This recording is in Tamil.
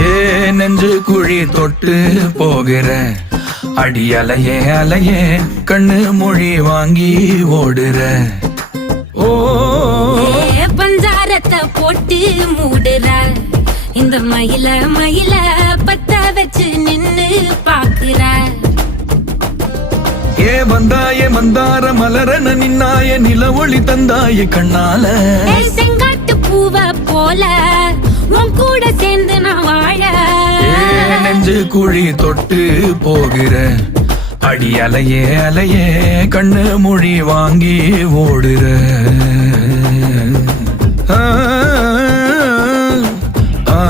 ஏ நெஞ்சு குழி தொட்டு போகிற அடி அலையே அலையே கண்ணு மொழி வாங்கி ஓடுற. ஓ பஞ்சாரத்தை போட்டு மூடுற இந்த மயில மயில பத்த வச்சு நின்னு பாக்குற. ஏ வந்தாய மந்தார மலரன நின்னாய நில ஒளி தந்தாய கண்ணால. செங்காட்டு பூவ போல உன் கூட சேர்ந்து நான் வாழ. நெஞ்சு குழி தொட்டு போகிற அடி அலையே அலையே கண்ணு மொழி வாங்கி ஓடுற. ஆ ஆ